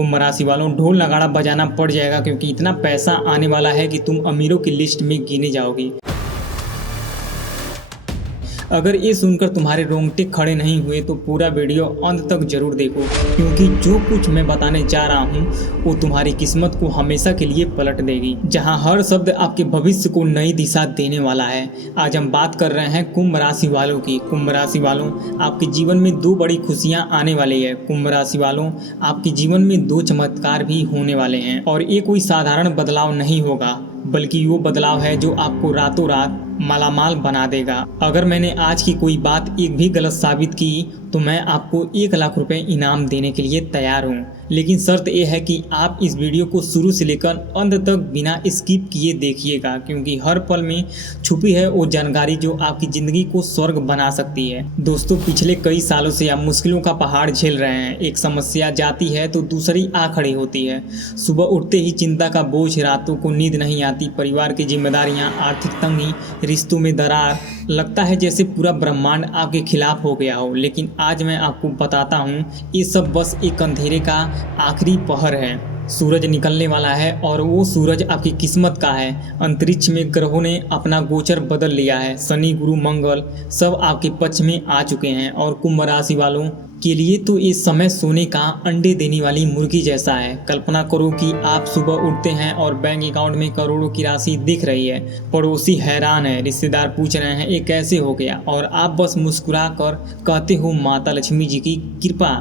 कुंभ राशि वालों, ढोल नगाड़ा बजाना पड़ जाएगा क्योंकि इतना पैसा आने वाला है कि तुम अमीरों की लिस्ट में गिने जाओगे। अगर ये सुनकर तुम्हारे रोंगटे खड़े नहीं हुए तो पूरा वीडियो अंत तक जरूर देखो, क्योंकि जो कुछ मैं बताने जा रहा हूँ वो तुम्हारी किस्मत को हमेशा के लिए पलट देगी, जहाँ हर शब्द आपके भविष्य को नई दिशा देने वाला है। आज हम बात कर रहे हैं कुंभ राशि वालों की। कुंभ राशि वालों, आपके जीवन में दो बड़ी खुशियाँ आने वाली है। कुंभ राशि वालों, आपके जीवन में दो चमत्कार भी होने वाले हैं और ये कोई साधारण बदलाव नहीं होगा, बल्कि वो बदलाव है जो आपको रातों रात मालामाल बना देगा। अगर मैंने आज की कोई बात एक भी गलत साबित की तो मैं आपको 1 लाख रुपए इनाम देने के लिए तैयार हूँ, लेकिन शर्त यह है कि आप इस वीडियो को शुरू से लेकर अंत तक बिना स्किप किए देखिएगा, क्योंकि हर पल में छुपी है वो जानकारी जो आपकी ज़िंदगी को स्वर्ग बना सकती है। दोस्तों, पिछले कई सालों से आप मुश्किलों का पहाड़ झेल रहे हैं। एक समस्या जाती है तो दूसरी आ खड़ी होती है। सुबह उठते ही चिंता का बोझ, रातों को नींद नहीं आती, परिवार की जिम्मेदारियाँ, आर्थिक तंगी, रिश्तों में दरार, लगता है जैसे पूरा ब्रह्मांड आपके खिलाफ हो गया हो। लेकिन आज मैं आपको बताता हूँ, ये सब बस एक अंधेरे का आखिरी पहर है। सूरज निकलने वाला है और वो सूरज आपकी किस्मत का है। अंतरिक्ष में ग्रहों ने अपना गोचर बदल लिया है। शनि, गुरु, मंगल सब आपके पक्ष में आ चुके हैं और कुंभ राशि वालों के लिए तो इस समय सोने का अंडे देने वाली मुर्गी जैसा है। कल्पना करो कि आप सुबह उठते हैं और बैंक अकाउंट में करोड़ों की राशि दिख रही है। पड़ोसी हैरान है, रिश्तेदार पूछ रहे हैं ये कैसे हो गया, और आप बस मुस्कुरा कर कहते हो माता लक्ष्मी जी की कृपा।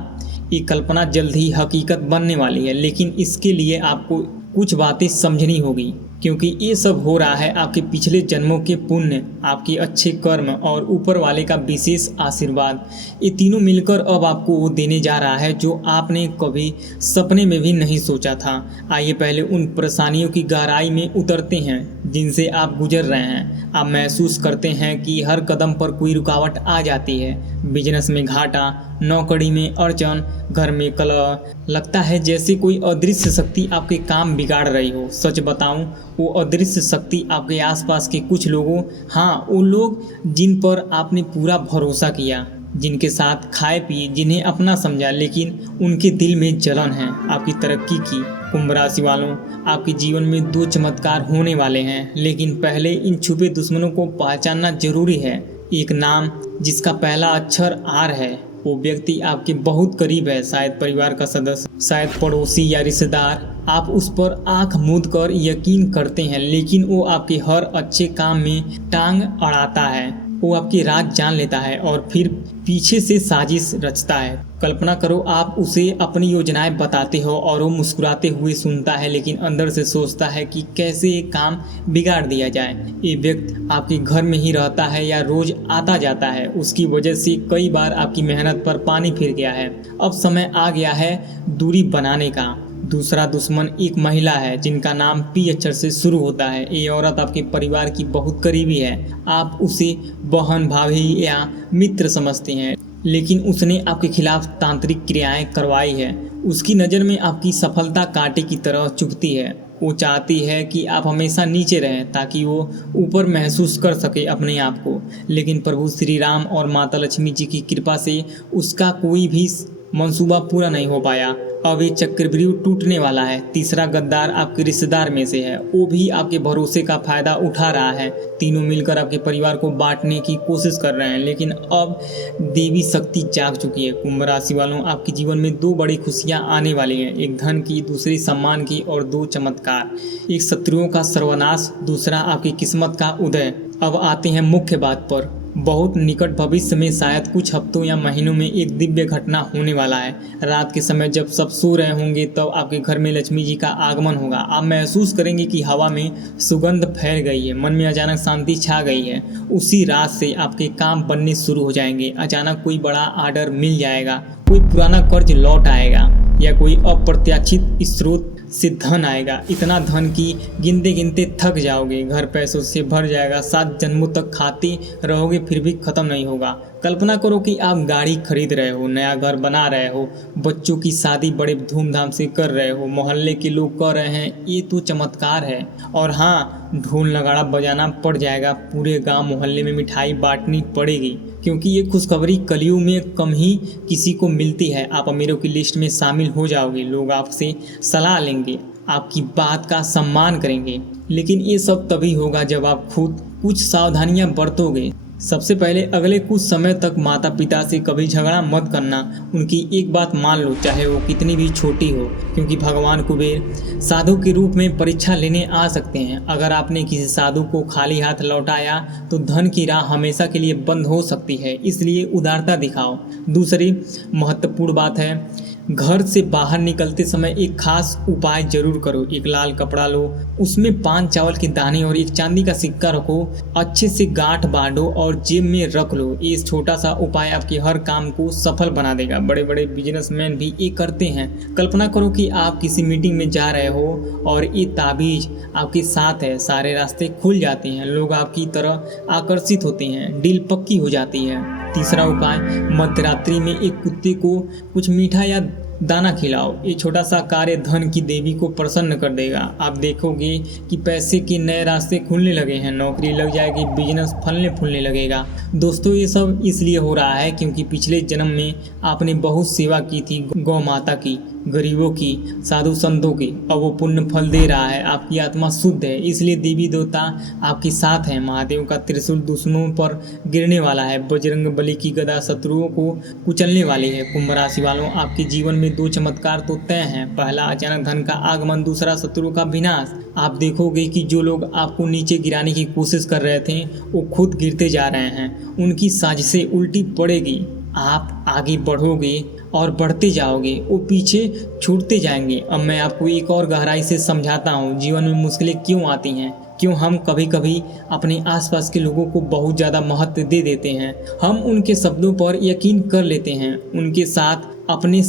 ये कल्पना जल्द ही हकीकत बनने वाली है, लेकिन इसके लिए आपको कुछ बातें समझनी होगी, क्योंकि ये सब हो रहा है आपके पिछले जन्मों के पुण्य, आपके अच्छे कर्म और ऊपर वाले का विशेष आशीर्वाद। ये तीनों मिलकर अब आपको वो देने जा रहा है जो आपने कभी सपने में भी नहीं सोचा था। आइए पहले उन परेशानियों की गहराई में उतरते हैं जिनसे आप गुजर रहे हैं। आप महसूस करते हैं कि हर कदम पर कोई रुकावट आ जाती है। बिजनेस में घाटा, नौकरी में अड़चन, घर में कलह, लगता है जैसे कोई अदृश्य शक्ति आपके काम बिगाड़ रही हो। सच बताऊं, वो अदृश्य शक्ति आपके आसपास के कुछ लोगों, हाँ वो लोग जिन पर आपने पूरा भरोसा किया, जिनके साथ खाए पिए, जिन्हें अपना समझा, लेकिन उनके दिल में जलन है आपकी तरक्की की। कुंभ राशि वालों, आपके जीवन में दो चमत्कार होने वाले हैं, लेकिन पहले इन छुपे दुश्मनों को पहचानना जरूरी है। एक नाम जिसका पहला अक्षर आर है, वो व्यक्ति आपके बहुत करीब है, शायद परिवार का सदस्य, शायद पड़ोसी या रिश्तेदार। आप उस पर आंख मूंद कर यकीन करते हैं, लेकिन वो आपके हर अच्छे काम में टांग अड़ाता है। वो आपकी राज जान लेता है और फिर पीछे से साजिश रचता है। कल्पना करो, आप उसे अपनी योजनाएं बताते हो और वो मुस्कुराते हुए सुनता है, लेकिन अंदर से सोचता है कि कैसे ये काम बिगाड़ दिया जाए। ये व्यक्ति आपके घर में ही रहता है या रोज आता जाता है। उसकी वजह से कई बार आपकी मेहनत पर पानी फिर गया है। अब समय आ गया है दूरी बनाने का। दूसरा दुश्मन एक महिला है जिनका नाम पी अक्षर से शुरू होता है। ये औरत आपके परिवार की बहुत करीबी है। आप उसे बहन, भाभी या मित्र समझते हैं, लेकिन उसने आपके खिलाफ तांत्रिक क्रियाएं करवाई है। उसकी नज़र में आपकी सफलता कांटे की तरह चुभती है। वो चाहती है कि आप हमेशा नीचे रहें ताकि वो ऊपर महसूस कर सके अपने आप को, लेकिन प्रभु श्री राम और माता लक्ष्मी जी की कृपा से उसका कोई भी मंसूबा पूरा नहीं हो पाया। अब ये चक्रव्यूह टूटने वाला है। तीसरा गद्दार आपके रिश्तेदार में से है, वो भी आपके भरोसे का फायदा उठा रहा है। तीनों मिलकर आपके परिवार को बांटने की कोशिश कर रहे हैं, लेकिन अब देवी शक्ति जाग चुकी है। कुंभ राशि वालों, आपके जीवन में दो बड़ी खुशियां आने वाली हैं, एक धन की, दूसरी सम्मान की, और दो चमत्कार, एक शत्रुओं का सर्वनाश, दूसरा आपकी किस्मत का उदय। अब आते हैं मुख्य बात पर। बहुत निकट भविष्य में, शायद कुछ हफ्तों या महीनों में, एक दिव्य घटना होने वाला है। रात के समय जब सब सो रहे होंगे तब आपके घर में लक्ष्मी जी का आगमन होगा। आप महसूस करेंगे कि हवा में सुगंध फैल गई है, मन में अचानक शांति छा गई है। उसी रात से आपके काम बनने शुरू हो जाएंगे। अचानक कोई बड़ा ऑर्डर मिल जाएगा, कोई पुराना कर्ज लौट आएगा या कोई अप्रत्याशित स्रोत से धन आएगा। इतना धन कि गिनते गिनते थक जाओगे। घर पैसों से भर जाएगा। 7 जन्मों तक खाते रहोगे फिर भी खत्म नहीं होगा। कल्पना करो कि आप गाड़ी खरीद रहे हो, नया घर बना रहे हो, बच्चों की शादी बड़े धूमधाम से कर रहे हो, मोहल्ले के लोग कह रहे हैं ये तो चमत्कार है। और हाँ, ढोल नगाड़ा बजाना पड़ जाएगा, पूरे गांव मोहल्ले में मिठाई बांटनी पड़ेगी, क्योंकि ये खुशखबरी कलयुग में कम ही किसी को मिलती है। आप अमीरों की लिस्ट में शामिल हो जाओगे, लोग आपसे सलाह लेंगे, आपकी बात का सम्मान करेंगे। लेकिन ये सब तभी होगा जब आप खुद कुछ सावधानियां बरतोगे। सबसे पहले अगले कुछ समय तक माता पिता से कभी झगड़ा मत करना। उनकी एक बात मान लो, चाहे वो कितनी भी छोटी हो, क्योंकि भगवान कुबेर साधु के रूप में परीक्षा लेने आ सकते हैं। अगर आपने किसी साधु को खाली हाथ लौटाया तो धन की राह हमेशा के लिए बंद हो सकती है, इसलिए उदारता दिखाओ। दूसरी महत्वपूर्ण बात है, घर से बाहर निकलते समय एक खास उपाय जरूर करो। एक लाल कपड़ा लो, उसमें 5 चावल के दाने और एक चांदी का सिक्का रखो, अच्छे से गांठ बांधो और जेब में रख लो। ये छोटा सा उपाय आपके हर काम को सफल बना देगा। बड़े बड़े बिजनेसमैन भी ये करते हैं। कल्पना करो कि आप किसी मीटिंग में जा रहे हो और ये ताबीज आपके साथ है, सारे रास्ते खुल जाते हैं, लोग आपकी तरह आकर्षित होते हैं, डील पक्की हो जाती है। तीसरा उपाय, मध्यरात्रि में एक कुत्ते को कुछ मीठा या दाना खिलाओ। ये छोटा सा कार्य धन की देवी को प्रसन्न कर देगा। आप देखोगे कि पैसे के नए रास्ते खुलने लगे हैं, नौकरी लग जाएगी, बिजनेस फलने फूलने लगेगा। दोस्तों, ये सब इसलिए हो रहा है क्योंकि पिछले जन्म में आपने बहुत सेवा की थी, गौ माता की, गरीबों की, साधु संतों की। अब वो पुण्य फल दे रहा है, आपकी आत्मा शुद्ध है, इसलिए देवी देवता आपके साथ हैं। महादेव का त्रिशूल दुश्मनों पर गिरने वाला है, बजरंग बली की गदा शत्रुओं को कुचलने वाली है। कुंभ राशि वालों, आपके जीवन में 2 चमत्कार तो तय हैं। पहला, अचानक धन का आगमन, दूसरा, शत्रु का विनाश। आप देखोगे कि जो लोग आपको नीचे गिराने की कोशिश कर रहे थे वो खुद गिरते जा रहे हैं, उनकी साजिशें उल्टी पड़ेगी। आप आगे बढ़ोगे और बढ़ते जाओगे, वो पीछे छूटते जाएंगे। अब मैं आपको एक और गहराई से समझाता हूँ जीवन में मुश्किलें क्यों आती हैं, क्यों हम कभी कभी अपने आसपास के लोगों को बहुत ज़्यादा महत्व दे देते हैं। हम उनके शब्दों पर यकीन कर लेते हैं, उनके साथ अपने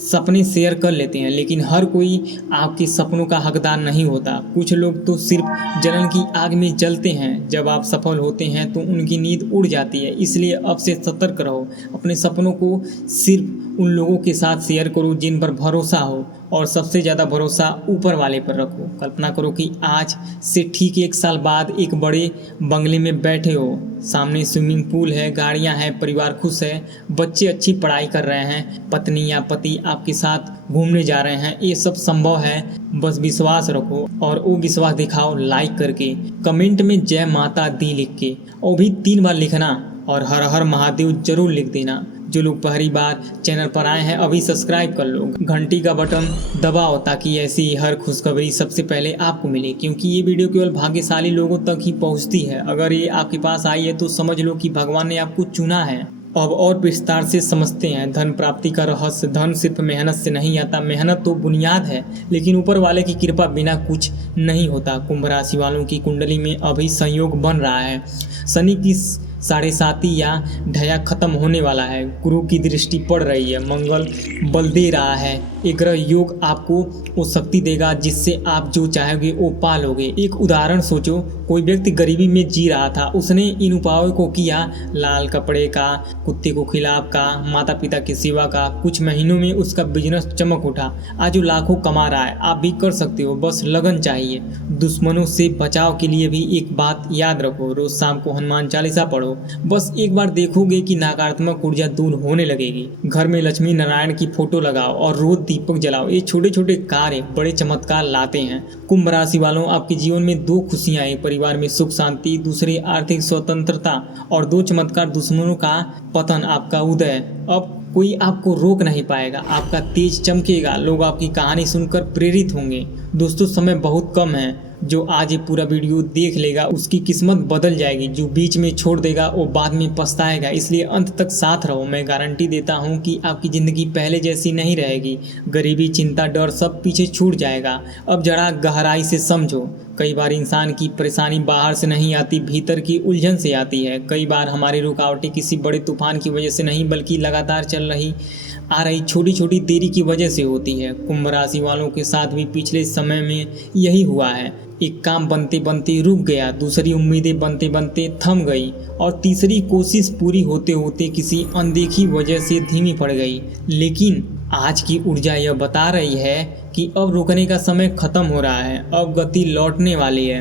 सपने शेयर कर लेते हैं, लेकिन हर कोई आपके सपनों का हकदार नहीं होता। कुछ लोग तो सिर्फ जलन की आग में जलते हैं, जब आप सफल होते हैं तो उनकी नींद उड़ जाती है। इसलिए अब से सतर्क रहो, अपने सपनों को सिर्फ उन लोगों के साथ शेयर करो जिन पर भरोसा हो, और सबसे ज़्यादा भरोसा ऊपर वाले पर रखो। कल्पना करो कि आज से ठीक 1 साल बाद एक बड़े बंगले में बैठे हो, सामने स्विमिंग पूल है, गाड़ियां हैं, परिवार खुश है, बच्चे अच्छी पढ़ाई कर रहे हैं, पत्नी या पति आपके साथ घूमने जा रहे हैं। ये सब संभव है, बस विश्वास रखो और वो विश्वास दिखाओ लाइक करके, कमेंट में जय माता दी लिख के, और भी 3 बार लिखना, और हर हर महादेव जरूर लिख देना। जो लोग पहली बार चैनल पर आए हैं अभी सब्सक्राइब कर लो, घंटी का बटन दबाओ ताकि ऐसी हर खुशखबरी सबसे पहले आपको मिले, क्योंकि ये वीडियो केवल भाग्यशाली लोगों तक ही पहुंचती है। अगर ये आपके पास आई है तो समझ लो कि भगवान ने आपको चुना है। अब और विस्तार से समझते हैं धन प्राप्ति का रहस्य। धन सिर्फ मेहनत से नहीं आता, मेहनत तो बुनियाद है, लेकिन ऊपर वाले की कृपा बिना कुछ नहीं होता। कुंभ राशि वालों की कुंडली में अभी संयोग बन रहा है, शनि की 7.5 या ढया खत्म होने वाला है, गुरु की दृष्टि पड़ रही है, मंगल बल दे रहा है। एक ग्रह योग आपको वो शक्ति देगा जिससे आप जो चाहोगे वो पा लोगे। एक उदाहरण सोचो, कोई व्यक्ति गरीबी में जी रहा था, उसने इन उपायों को किया, लाल कपड़े का, कुत्ते को खिलाफ का, माता पिता की सेवा का। कुछ महीनों में उसका बिजनेस चमक उठा, आज वो लाखों कमा रहा है। आप भी कर सकते हो, बस लगन चाहिए। दुश्मनों से बचाव के लिए भी एक बात याद रखो, रोज शाम को हनुमान चालीसा पढ़ो। बस एक बार देखोगे कि नकारात्मक ऊर्जा दूर होने लगेगी। घर में लक्ष्मी नारायण की फोटो लगाओ और रोज दीपक जलाओ। ये छोटे छोटे कार्य बड़े चमत्कार लाते हैं। कुंभ राशि वालों, आपके जीवन में 2 खुशियां, एक परिवार में सुख शांति, दूसरी आर्थिक स्वतंत्रता, और 2 चमत्कार, दुश्मनों का पतन, आपका उदय। अब कोई आपको रोक नहीं पाएगा, आपका तेज चमकेगा, लोग आपकी कहानी सुनकर प्रेरित होंगे। दोस्तों, समय बहुत कम है, जो आज ये पूरा वीडियो देख लेगा उसकी किस्मत बदल जाएगी, जो बीच में छोड़ देगा वो बाद में पछताएगा। इसलिए अंत तक साथ रहो, मैं गारंटी देता हूँ कि आपकी ज़िंदगी पहले जैसी नहीं रहेगी। गरीबी, चिंता, डर सब पीछे छूट जाएगा। अब जरा गहराई से समझो, कई बार इंसान की परेशानी बाहर से नहीं आती, भीतर की उलझन से आती है। कई बार हमारी रुकावटें किसी बड़े तूफान की वजह से नहीं बल्कि लगातार चल रही आ रही छोटी छोटी देरी की वजह से होती है। कुंभ राशि वालों के साथ भी पिछले समय में यही हुआ है। एक काम बनते बनते रुक गया, दूसरी उम्मीदें बनते बनते थम गई और तीसरी कोशिश पूरी होते होते किसी अनदेखी वजह से धीमी पड़ गई। लेकिन आज की ऊर्जा यह बता रही है कि अब रुकने का समय खत्म हो रहा है, अब गति लौटने वाली है।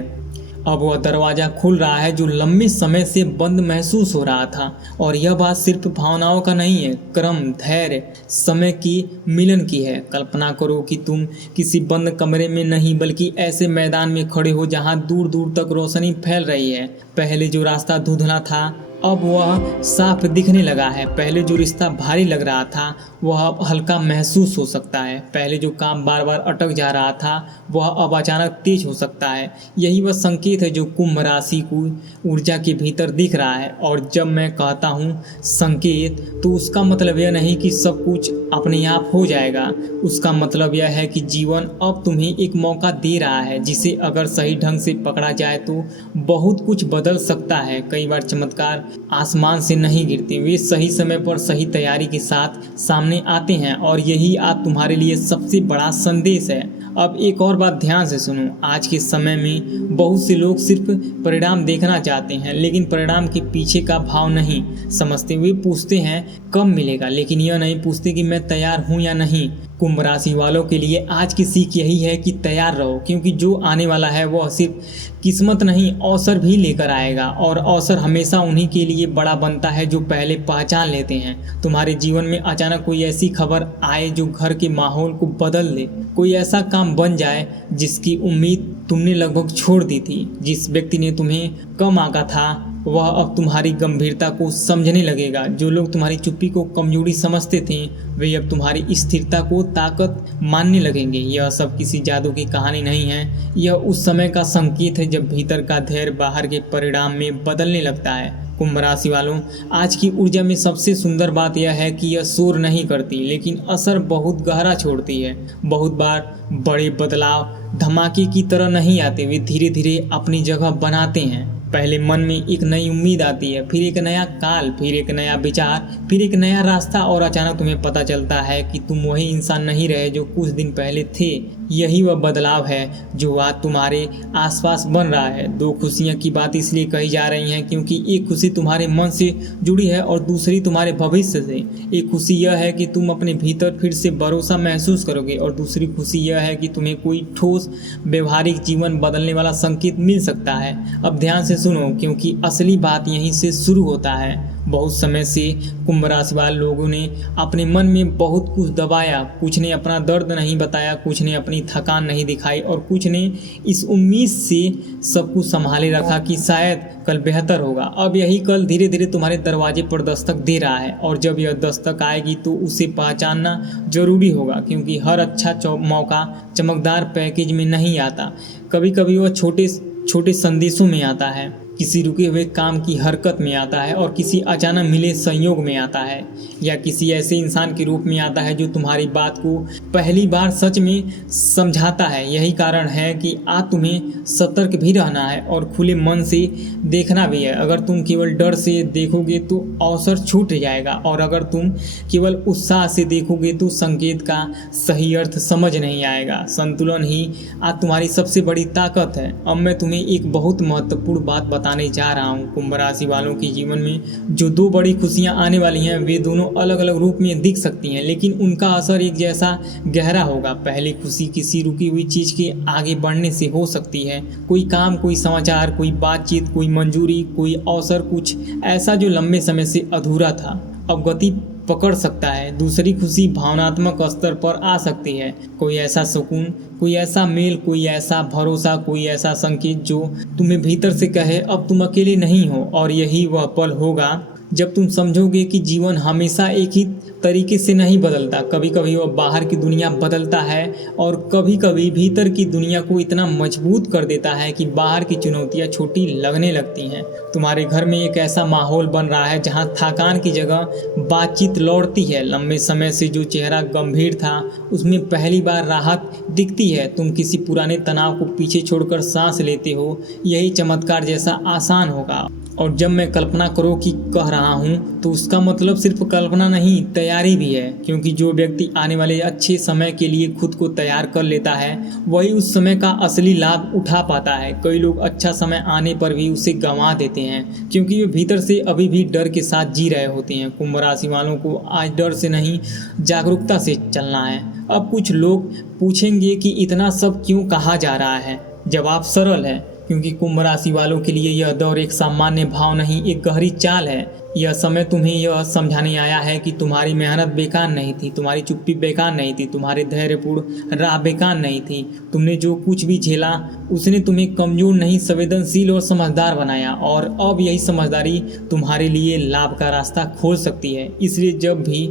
अब वह दरवाज़ा खुल रहा है जो लंबे समय से बंद महसूस हो रहा था। और यह बात सिर्फ भावनाओं का नहीं है, क्रम, धैर्य, समय की मिलन की है। कल्पना करो कि तुम किसी बंद कमरे में नहीं बल्कि ऐसे मैदान में खड़े हो जहां दूर दूर तक रोशनी फैल रही है। पहले जो रास्ता धुंधला था अब वह साफ दिखने लगा है। पहले जो रिश्ता भारी लग रहा था वह अब हल्का महसूस हो सकता है। पहले जो काम बार बार अटक जा रहा था वह अब अचानक तेज हो सकता है। यही वह संकेत है जो कुंभ राशि को ऊर्जा के भीतर दिख रहा है। और जब मैं कहता हूँ संकेत तो उसका मतलब यह नहीं कि सब कुछ अपने आप हो जाएगा। उसका मतलब यह है कि जीवन अब तुम्हें एक मौका दे रहा है जिसे अगर सही ढंग से पकड़ा जाए तो बहुत कुछ बदल सकता है। कई बार चमत्कार आसमान से नहीं गिरते, वे सही समय पर सही तैयारी के साथ सामने आते हैं। और यही आज तुम्हारे लिए सबसे बड़ा संदेश है। अब एक और बात ध्यान से सुनो। आज के समय में बहुत से लोग सिर्फ परिणाम देखना चाहते हैं लेकिन परिणाम के पीछे का भाव नहीं समझते। वे पूछते हैं कब मिलेगा, लेकिन यह नहीं पूछते कि मैं तैयार हूँ या नहीं। कुंभ राशि वालों के लिए आज की सीख यही है कि तैयार रहो, क्योंकि जो आने वाला है वह सिर्फ किस्मत नहीं अवसर भी लेकर आएगा। और अवसर हमेशा उन्हीं के लिए बड़ा बनता है जो पहले पहचान लेते हैं। तुम्हारे जीवन में अचानक कोई ऐसी खबर आए जो घर के माहौल को बदल दे, कोई ऐसा काम बन जाए जिसकी उम्मीद तुमने लगभग छोड़ दी थी। जिस व्यक्ति ने तुम्हें कम आंका था वह अब तुम्हारी गंभीरता को समझने लगेगा। जो लोग तुम्हारी चुप्पी को कमजोरी समझते थे वे अब तुम्हारी स्थिरता को ताकत मानने लगेंगे। यह सब किसी जादू की कहानी नहीं है, यह उस समय का संकेत है जब भीतर का धैर्य बाहर के परिणाम में बदलने लगता है। कुंभ राशि वालों, आज की ऊर्जा में सबसे सुंदर बात यह है कि यह शोर नहीं करती लेकिन असर बहुत गहरा छोड़ती है। बहुत बार बड़े बदलाव धमाके की तरह नहीं आते, वे धीरे धीरे अपनी जगह बनाते हैं। पहले मन में एक नई उम्मीद आती है, फिर एक नया काल, फिर एक नया विचार, फिर एक नया रास्ता और अचानक तुम्हें पता चलता है कि तुम वही इंसान नहीं रहे जो कुछ दिन पहले थे। यही वह बदलाव है जो आज तुम्हारे आसपास बन रहा है। दो खुशियां की बात इसलिए कही जा रही है क्योंकि एक खुशी तुम्हारे मन से जुड़ी है और दूसरी तुम्हारे भविष्य से। एक खुशी यह है कि तुम अपने भीतर फिर से भरोसा महसूस करोगे और दूसरी खुशी यह है कि तुम्हें कोई ठोस व्यवहारिक जीवन बदलने वाला संकेत मिल सकता है। अब ध्यान से सुनो, क्योंकि असली बात यहीं से शुरू होता है। बहुत समय से कुंभ राशि वाले लोगों ने अपने मन में बहुत कुछ दबाया। कुछ ने अपना दर्द नहीं बताया, कुछ ने अपनी थकान नहीं दिखाई और कुछ ने इस उम्मीद से सब कुछ संभाले रखा कि शायद कल बेहतर होगा। अब यही कल धीरे धीरे तुम्हारे दरवाजे पर दस्तक दे रहा है और जब यह दस्तक आएगी तो उसे पहचानना जरूरी होगा, क्योंकि हर अच्छा मौका चमकदार पैकेज में नहीं आता। कभी कभी वह छोटे छोटे संदेशों में आता है, किसी रुके हुए काम की हरकत में आता है और किसी अचानक मिले संयोग में आता है, या किसी ऐसे इंसान के रूप में आता है जो तुम्हारी बात को पहली बार सच में समझाता है। यही कारण है कि आज तुम्हें सतर्क भी रहना है और खुले मन से देखना भी है। अगर तुम केवल डर से देखोगे तो अवसर छूट जाएगा और अगर तुम केवल उत्साह से देखोगे तो संकेत का सही अर्थ समझ नहीं आएगा। संतुलन ही आज तुम्हारी सबसे बड़ी ताकत है। अब मैं तुम्हें एक बहुत महत्वपूर्ण बात बताने जा रहा हूँ। कुंभ राशि वालों के जीवन में जो दो बड़ी खुशियाँ आने वाली हैं वे दोनों अलग अलग रूप में दिख सकती हैं, लेकिन उनका असर एक जैसा गहरा होगा। पहली खुशी किसी रुकी हुई चीज के आगे बढ़ने से हो सकती है, कोई काम, कोई समाचार, कोई बातचीत, कोई मंजूरी, कोई अवसर, कुछ ऐसा जो लंबे समय से अधूरा था अब गति पकड़ सकता है। दूसरी खुशी भावनात्मक स्तर पर आ सकती है, कोई ऐसा सुकून, कोई ऐसा मेल, कोई ऐसा भरोसा, कोई ऐसा संकेत जो तुम्हें भीतर से कहे अब तुम अकेले नहीं हो। और यही वह पल होगा जब तुम समझोगे कि जीवन हमेशा एक ही तरीके से नहीं बदलता। कभी कभी वह बाहर की दुनिया बदलता है और कभी कभी भीतर की दुनिया को इतना मजबूत कर देता है कि बाहर की चुनौतियां छोटी लगने लगती हैं। तुम्हारे घर में एक ऐसा माहौल बन रहा है जहां थकान की जगह बातचीत लौटती है। लंबे समय से जो चेहरा गंभीर था उसमें पहली बार राहत दिखती है। तुम किसी पुराने तनाव को पीछे छोड़कर सांस लेते हो। यही चमत्कार जैसा आसान होगा। और जब मैं कल्पना करो कि कह रहा हूँ तो उसका मतलब सिर्फ कल्पना नहीं, तैयारी भी है। क्योंकि जो व्यक्ति आने वाले अच्छे समय के लिए खुद को तैयार कर लेता है वही उस समय का असली लाभ उठा पाता है। कई लोग अच्छा समय आने पर भी उसे गंवा देते हैं क्योंकि वे भीतर से अभी भी डर के साथ जी रहे होते हैं। कुंभ राशि वालों को आज डर से नहीं, जागरूकता से चलना है। अब कुछ लोग पूछेंगे कि इतना सब क्यों कहा जा रहा है। जवाब सरल है, क्योंकि कुंभ राशि वालों के लिए यह दौर एक सामान्य भाव नहीं, एक गहरी चाल है। यह समय तुम्हें यह समझाने आया है कि तुम्हारी मेहनत बेकार नहीं थी, तुम्हारी चुप्पी बेकार नहीं थी, तुम्हारे धैर्यपूर्ण राह बेकार नहीं थी। तुमने जो कुछ भी झेला उसने तुम्हें कमजोर नहीं, संवेदनशील और समझदार बनाया। और अब यही समझदारी तुम्हारे लिए लाभ का रास्ता खोल सकती है। इसलिए जब भी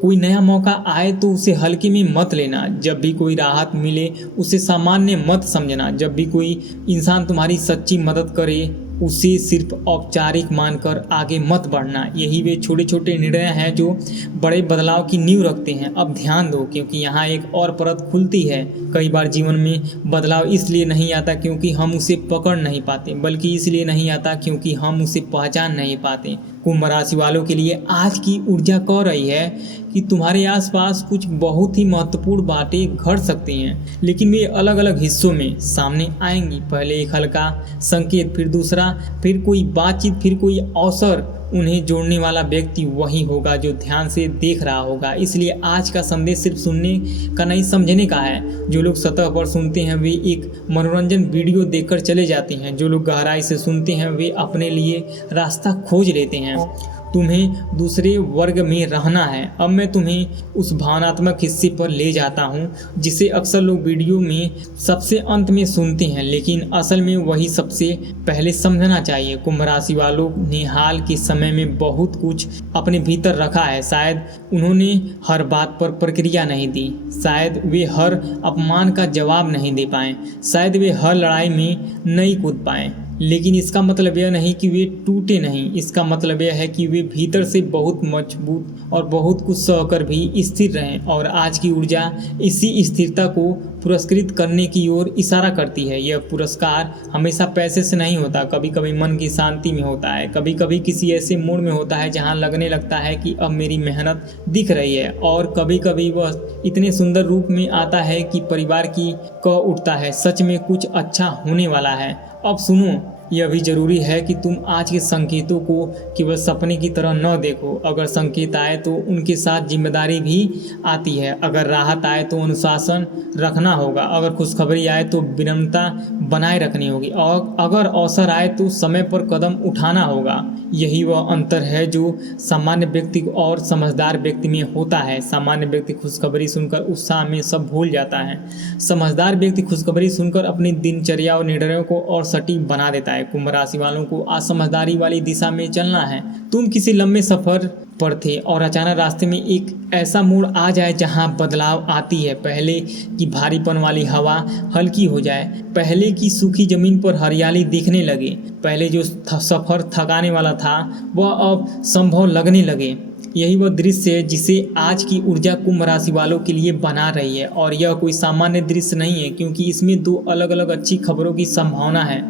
कोई नया मौका आए तो उसे हल्के में मत लेना। जब भी कोई राहत मिले उसे सामान्य मत समझना। जब भी कोई इंसान तुम्हारी सच्ची मदद करे उसे सिर्फ औपचारिक मानकर आगे मत बढ़ना। यही वे छोटे छोटे निर्णय हैं जो बड़े बदलाव की नींव रखते हैं। अब ध्यान दो, क्योंकि यहाँ एक और परत खुलती है। कई बार जीवन में बदलाव इसलिए नहीं आता क्योंकि हम उसे पकड़ नहीं पाते, बल्कि इसलिए नहीं आता क्योंकि हम उसे पहचान नहीं पाते। कुंभ राशि वालों के लिए आज की ऊर्जा कह रही है कि तुम्हारे आसपास कुछ बहुत ही महत्वपूर्ण बातें घट सकती हैं, लेकिन वे अलग अलग हिस्सों में सामने आएंगी। पहले एक हल्का संकेत, फिर दूसरा, फिर कोई बातचीत, फिर कोई अवसर। उन्हें जोड़ने वाला व्यक्ति वही होगा जो ध्यान से देख रहा होगा। इसलिए आज का संदेश सिर्फ सुनने का नहीं, समझने का है। जो लोग सतह पर सुनते हैं वे एक मनोरंजन वीडियो देखकर चले जाते हैं। जो लोग गहराई से सुनते हैं वे अपने लिए रास्ता खोज लेते हैं। तुम्हें दूसरे वर्ग में रहना है। अब मैं तुम्हें उस भावनात्मक हिस्से पर ले जाता हूँ जिसे अक्सर लोग वीडियो में सबसे अंत में सुनते हैं, लेकिन असल में वही सबसे पहले समझना चाहिए। कुंभ राशि वालों ने हाल के समय में बहुत कुछ अपने भीतर रखा है। शायद उन्होंने हर बात पर प्रतिक्रिया नहीं दी, शायद वे हर अपमान का जवाब नहीं दे पाए, शायद वे हर लड़ाई में नहीं कूद पाए। लेकिन इसका मतलब यह नहीं कि वे टूटे नहीं, इसका मतलब यह है कि वे भीतर से बहुत मजबूत और बहुत कुछ सहकर भी स्थिर रहें। और आज की ऊर्जा इसी स्थिरता को पुरस्कृत करने की ओर इशारा करती है। यह पुरस्कार हमेशा पैसे से नहीं होता, कभी कभी मन की शांति में होता है, कभी कभी किसी ऐसे मोड़ में होता है जहां लगने लगता है कि अब मेरी मेहनत दिख रही है। और कभी कभी वह इतने सुंदर रूप में आता है कि परिवार की कह उठता है, सच में कुछ अच्छा होने वाला है। अब सुनो, यह भी जरूरी है कि तुम आज के संकेतों को केवल सपने की तरह न देखो। अगर संकेत आए तो उनके साथ जिम्मेदारी भी आती है। अगर राहत आए तो अनुशासन रखना होगा, अगर खुशखबरी आए तो विनम्रता बनाए रखनी होगी, और अगर अवसर आए तो समय पर कदम उठाना होगा। यही वह अंतर है जो सामान्य व्यक्ति और समझदार व्यक्ति में होता है। सामान्य व्यक्ति खुशखबरी सुनकर उत्साह में सब भूल जाता है, समझदार व्यक्ति खुशखबरी सुनकर अपनी दिनचर्या और निर्णयों को और सटीक बना देता है। कुंभ राशि वालों को आज समझदारी वाली दिशा में चलना है। तुम किसी लंबे सफर पर थे और अचानक रास्ते में एक ऐसा मोड़ आ जाए जहां बदलाव आती है। पहले की भारीपन वाली हवा हल्की हो जाए, पहले की सूखी जमीन पर हरियाली दिखने लगे, पहले जो सफर थकाने वाला था वह अब संभव लगने लगे। यही वह दृश्य है जिसे आज की ऊर्जा कुंभ राशि वालों के लिए बना रही है। और यह कोई सामान्य दृश्य नहीं है, क्योंकि इसमें दो अलग अलग अच्छी खबरों की संभावना है।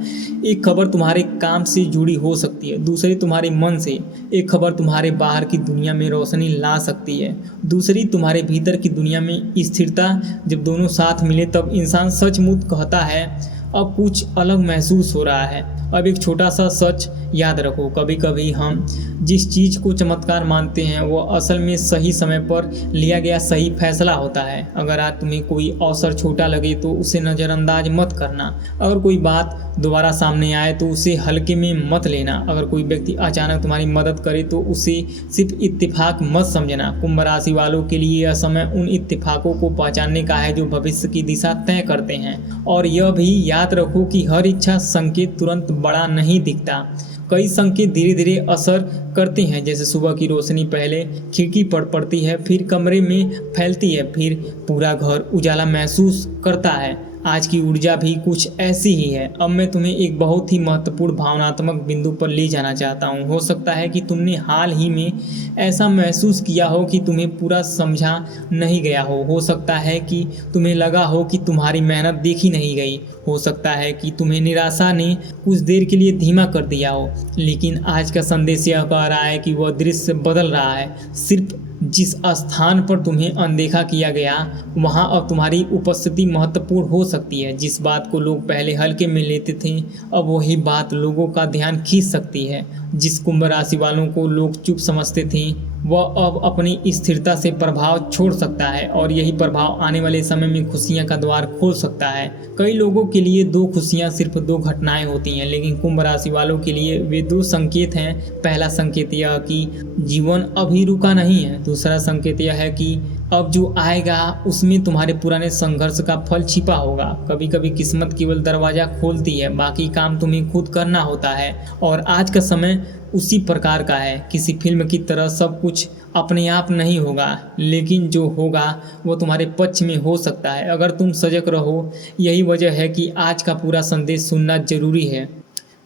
एक खबर तुम्हारे काम से जुड़ी हो सकती है, दूसरी तुम्हारे मन से। एक खबर तुम्हारे बाहर की दुनिया में रोशनी ला सकती है, दूसरी तुम्हारे भीतर की दुनिया में स्थिरता। जब दोनों साथ मिले तब इंसान सचमुच कहता है अब कुछ अलग महसूस हो रहा है। अब एक छोटा सा सच याद रखो, कभी कभी हम जिस चीज़ को चमत्कार मानते हैं वो असल में सही समय पर लिया गया सही फैसला होता है। अगर आज तुम्हें कोई अवसर छोटा लगे तो उसे नज़रअंदाज मत करना। अगर कोई बात दोबारा सामने आए तो उसे हल्के में मत लेना। अगर कोई व्यक्ति अचानक तुम्हारी मदद करे तो उसे सिर्फ इत्तेफाक मत समझना। कुंभ राशि वालों के लिए यह समय उन इत्तेफाकों को पहचानने का है जो भविष्य की दिशा तय करते हैं। और यह भी याद रखो कि हर इच्छा संकेत तुरंत बड़ा नहीं दिखता। कई संकेत धीरे धीरे असर करते हैं, जैसे सुबह की रोशनी पहले खिड़की पर पड़ती है, फिर कमरे में फैलती है, फिर पूरा घर उजाला महसूस करता है। आज की ऊर्जा भी कुछ ऐसी ही है। अब मैं तुम्हें एक बहुत ही महत्वपूर्ण भावनात्मक बिंदु पर ले जाना चाहता हूँ। हो सकता है कि तुमने हाल ही में ऐसा महसूस किया हो कि तुम्हें पूरा समझा नहीं गया हो सकता है कि तुम्हें लगा हो कि तुम्हारी मेहनत देखी नहीं गई, हो सकता है कि तुम्हें निराशा ने कुछ देर के लिए धीमा कर दिया हो। लेकिन आज का संदेश यह कह रहा है कि वह दृश्य बदल रहा है। सिर्फ जिस स्थान पर तुम्हें अनदेखा किया गया, वहां अब तुम्हारी उपस्थिति महत्वपूर्ण हो सकती है। जिस बात को लोग पहले हल्के में लेते थे, अब वही बात लोगों का ध्यान खींच सकती है। जिस कुंभ राशि वालों को लोग चुप समझते थे, वह अब अपनी स्थिरता से प्रभाव छोड़ सकता है और यही प्रभाव आने वाले समय में खुशियां का द्वार खोल सकता है। कई लोगों के लिए दो खुशियां सिर्फ दो घटनाएं होती हैं, लेकिन कुंभ राशि वालों के लिए वे दो संकेत हैं। पहला संकेत यह कि जीवन अभी रुका नहीं है। दूसरा संकेत यह है कि अब जो आएगा उसमें तुम्हारे पुराने संघर्ष का फल छिपा होगा। कभी कभी किस्मत केवल दरवाजा खोलती है, बाकी काम तुम्हें खुद करना होता है। और आज का समय उसी प्रकार का है। किसी फिल्म की तरह सब कुछ अपने आप नहीं होगा, लेकिन जो होगा वो तुम्हारे पक्ष में हो सकता है अगर तुम सजग रहो। यही वजह है कि आज का पूरा संदेश सुनना जरूरी है।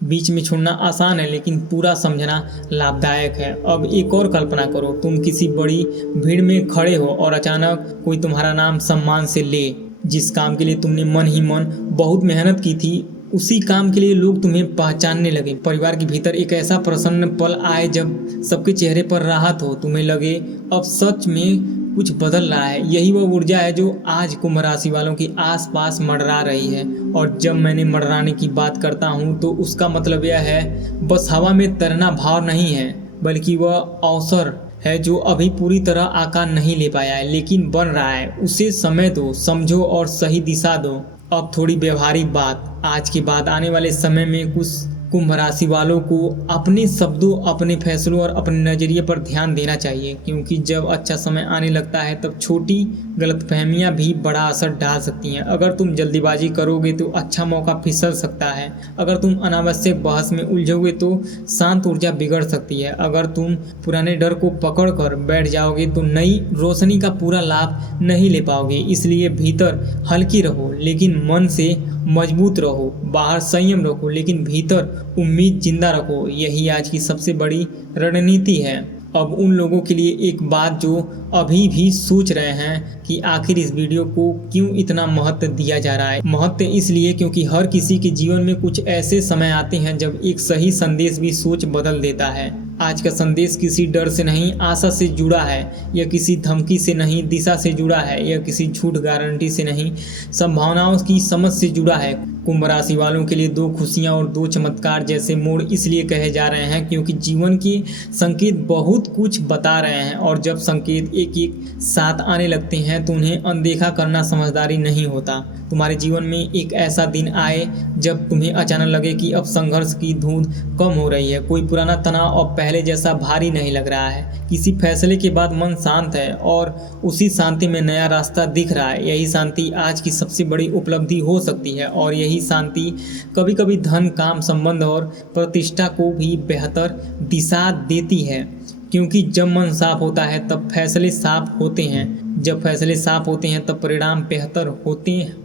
बीच में छोड़ना आसान है, लेकिन पूरा समझना लाभदायक है। अब एक और कल्पना करो, तुम किसी बड़ी भीड़ में खड़े हो और अचानक कोई तुम्हारा नाम सम्मान से ले। जिस काम के लिए तुमने मन ही मन बहुत मेहनत की थी, उसी काम के लिए लोग तुम्हें पहचानने लगे। परिवार के भीतर एक ऐसा प्रसन्न पल आए जब सबके चेहरे पर राहत हो। तुम्हें लगे अब सच में कुछ बदल रहा है। यही वह ऊर्जा है जो आज कुंभ राशि वालों के आसपास मंडरा रही है। और जब मैंने मंडराने की बात करता हूँ तो उसका मतलब यह है बस हवा में तैरना भाव नहीं है, बल्कि वह अवसर है जो अभी पूरी तरह आकार नहीं ले पाया है, लेकिन बन रहा है। उसे समय दो, समझो और सही दिशा दो। अब थोड़ी व्यवहारिक बात। आज के बाद आने वाले समय में कुछ कुंभ राशि वालों को अपने शब्दों, अपने फैसलों और अपने नज़रिए पर ध्यान देना चाहिए, क्योंकि जब अच्छा समय आने लगता है तब छोटी गलतफहमियां भी बड़ा असर डाल सकती हैं। अगर तुम जल्दीबाजी करोगे तो अच्छा मौका फिसल सकता है। अगर तुम अनावश्यक बहस में उलझोगे तो शांत ऊर्जा बिगड़ सकती है। अगर तुम पुराने डर को पकड़ कर बैठ जाओगे तो नई रोशनी का पूरा लाभ नहीं ले पाओगे। इसलिए भीतर हल्की रहो लेकिन मन से मजबूत रहो। बाहर संयम रखो लेकिन भीतर उम्मीद जिंदा रखो। यही आज की सबसे बड़ी रणनीति है। अब उन लोगों के लिए एक बात जो अभी भी सोच रहे हैं कि आखिर इस वीडियो को क्यों इतना महत्व दिया जा रहा है। महत्व इसलिए क्योंकि हर किसी के जीवन में कुछ ऐसे समय आते हैं जब एक सही संदेश भी सोच बदल देता है। आज का संदेश किसी डर से नहीं, आशा से जुड़ा है। यह किसी धमकी से नहीं, दिशा से जुड़ा है। यह किसी झूठ गारंटी से नहीं, संभावनाओं की समझ से जुड़ा है। कुंभ राशि वालों के लिए दो खुशियां और दो चमत्कार जैसे मोड़ इसलिए कहे जा रहे हैं क्योंकि जीवन के संकेत बहुत कुछ बता रहे हैं, और जब संकेत एक एक साथ आने लगते हैं तो उन्हें अनदेखा करना समझदारी नहीं होता। तुम्हारे जीवन में एक ऐसा दिन आए जब तुम्हें अचानक लगे कि अब संघर्ष की धुंध कम हो रही है। कोई पुराना तनाव अब पहले जैसा भारी नहीं लग रहा है। किसी फैसले के बाद मन शांत है और उसी शांति में नया रास्ता दिख रहा है। यही शांति आज की सबसे बड़ी उपलब्धि हो सकती है, और यही शांति कभी कभी धन, काम, संबंध और प्रतिष्ठा को भी बेहतर दिशा देती है। क्योंकि जब मन साफ होता है तब फैसले साफ होते हैं। जब फैसले साफ होते हैं तब परिणाम बेहतर होते हैं।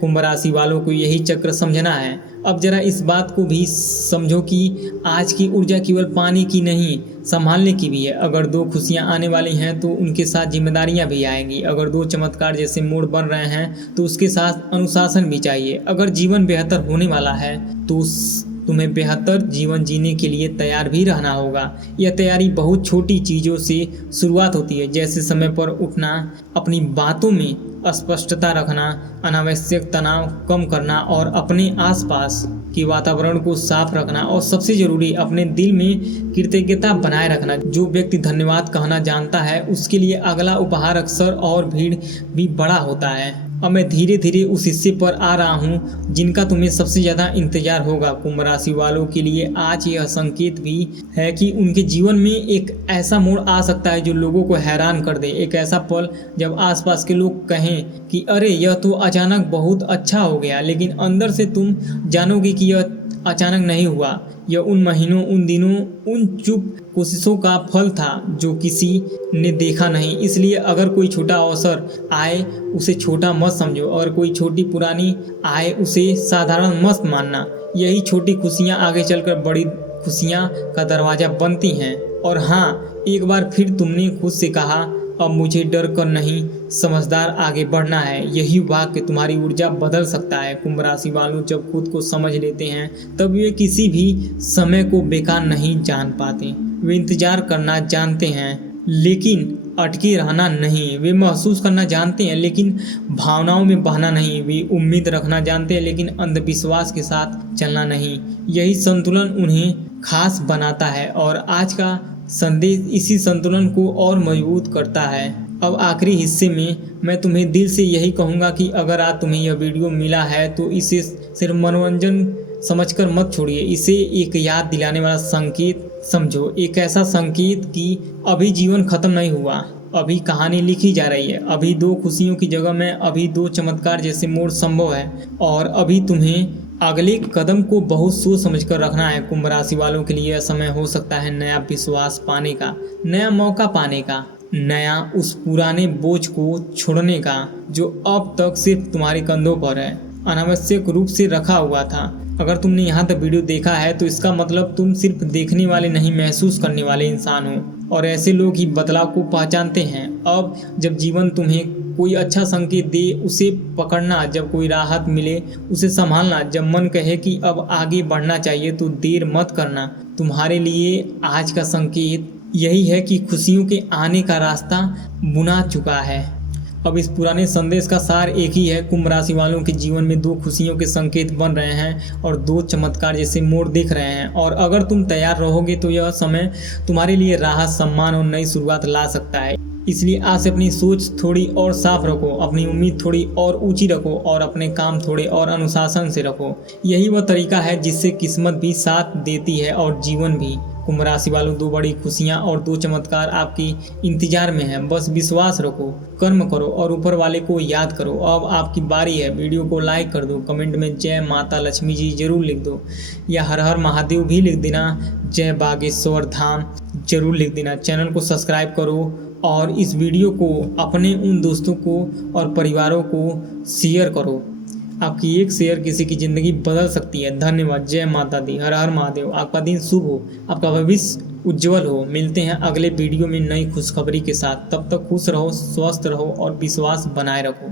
कुंभ राशि वालों को यही चक्र समझना है। अब जरा इस बात को भी समझो कि आज की ऊर्जा केवल पानी की नहीं, संभालने की भी है। अगर दो खुशियां आने वाली हैं तो उनके साथ जिम्मेदारियां भी आएंगी। अगर दो चमत्कार जैसे मोड़ बन रहे हैं तो उसके साथ अनुशासन भी चाहिए। अगर जीवन बेहतर होने वाला है तो तुम्हें बेहतर जीवन जीने के लिए तैयार भी रहना होगा। यह तैयारी बहुत छोटी चीज़ों से शुरुआत होती है, जैसे समय पर उठना, अपनी बातों में स्पष्टता रखना, अनावश्यक तनाव कम करना और अपने आसपास के वातावरण को साफ रखना, और सबसे जरूरी अपने दिल में कृतज्ञता बनाए रखना। जो व्यक्ति धन्यवाद कहना जानता है उसके लिए अगला उपहार अक्सर और भीड़ भी बड़ा होता है। अब मैं धीरे धीरे उस हिस्से पर आ रहा हूँ जिनका तुम्हें सबसे ज़्यादा इंतजार होगा। कुंभ राशि वालों के लिए आज यह संकेत भी है कि उनके जीवन में एक ऐसा मोड़ आ सकता है जो लोगों को हैरान कर दे। एक ऐसा पल जब आसपास के लोग कहें कि अरे यह तो अचानक बहुत अच्छा हो गया, लेकिन अंदर से तुम जानोगे कि यह अचानक नहीं हुआ। यह उन महीनों, उन दिनों, उन चुप कोशिशों का फल था जो किसी ने देखा नहीं। इसलिए अगर कोई छोटा अवसर आए उसे छोटा मत समझो, और कोई छोटी पुरानी आए उसे साधारण मत मानना। यही छोटी खुशियाँ आगे चलकर बड़ी खुशियाँ का दरवाज़ा बनती हैं। और हाँ, एक बार फिर तुमने खुद से कहा, अब मुझे डर कर नहीं, समझदार आगे बढ़ना है। यही वाक्य तुम्हारी ऊर्जा बदल सकता है। कुंभ राशि वालों जब खुद को समझ लेते हैं तब वे किसी भी समय को बेकार नहीं जान पाते। वे इंतजार करना जानते हैं लेकिन अटके रहना नहीं। वे महसूस करना जानते हैं लेकिन भावनाओं में बहना नहीं। वे उम्मीद रखना जानते हैं लेकिन अंधविश्वास के साथ चलना नहीं। यही संतुलन उन्हें खास बनाता है और आज का संदेश इसी संतुलन को और मजबूत करता है। अब आखिरी हिस्से में मैं तुम्हें दिल से यही कहूँगा कि अगर आज तुम्हें यह वीडियो मिला है तो इसे सिर्फ मनोरंजन समझकर मत छोड़िए। इसे एक याद दिलाने वाला संकेत समझो, एक ऐसा संकेत कि अभी जीवन खत्म नहीं हुआ, अभी कहानी लिखी जा रही है। अभी दो खुशियों की जगह में अभी दो चमत्कार जैसे मोड़ संभव है, और अभी तुम्हें अगले कदम को बहुत सोच समझकर रखना है। कुंभ राशि वालों के लिए यह समय हो सकता है नया विश्वास पाने का, नया मौका पाने का, नया उस पुराने बोझ को छोड़ने का जो अब तक सिर्फ तुम्हारे कंधों पर है, अनावश्यक रूप से रखा हुआ था। अगर तुमने यहाँ तक वीडियो देखा है तो इसका मतलब तुम सिर्फ देखने वाले नहीं, महसूस करने वाले इंसान हो, और ऐसे लोग ही बदलाव को पहचानते हैं। अब जब जीवन तुम्हें कोई अच्छा संकेत दे उसे पकड़ना, जब कोई राहत मिले उसे संभालना, जब मन कहे कि अब आगे बढ़ना चाहिए तो देर मत करना। तुम्हारे लिए आज का संकेत यही है कि खुशियों के आने का रास्ता बुना चुका है। अब इस पुराने संदेश का सार एक ही है, कुंभ राशि वालों के जीवन में दो खुशियों के संकेत बन रहे हैं और दो चमत्कार जैसे मोड़ दिख रहे हैं। और अगर तुम तैयार रहोगे तो यह समय तुम्हारे लिए राहत, सम्मान और नई शुरुआत ला सकता है। इसलिए आज से अपनी सोच थोड़ी और साफ रखो, अपनी उम्मीद थोड़ी और ऊंची रखो और अपने काम थोड़े और अनुशासन से रखो। यही वह तरीका है जिससे किस्मत भी साथ देती है और जीवन भी। कुंभ राशि वालों, दो बड़ी खुशियां और दो चमत्कार आपकी इंतजार में हैं। बस विश्वास रखो, कर्म करो और ऊपर वाले को याद करो। अब आपकी बारी है। वीडियो को लाइक कर दो, कमेंट में जय माता लक्ष्मी जी जरूर लिख दो, या हर हर महादेव भी लिख देना, जय बागेश्वर धाम जरूर लिख देना। चैनल को सब्सक्राइब करो और इस वीडियो को अपने उन दोस्तों को और परिवारों को शेयर करो। आपकी एक शेयर किसी की ज़िंदगी बदल सकती है। धन्यवाद। जय माता दी। हर हर महादेव। आपका दिन शुभ हो, आपका भविष्य उज्जवल हो। मिलते हैं अगले वीडियो में नई खुशखबरी के साथ। तब तक खुश रहो, स्वस्थ रहो और विश्वास बनाए रखो।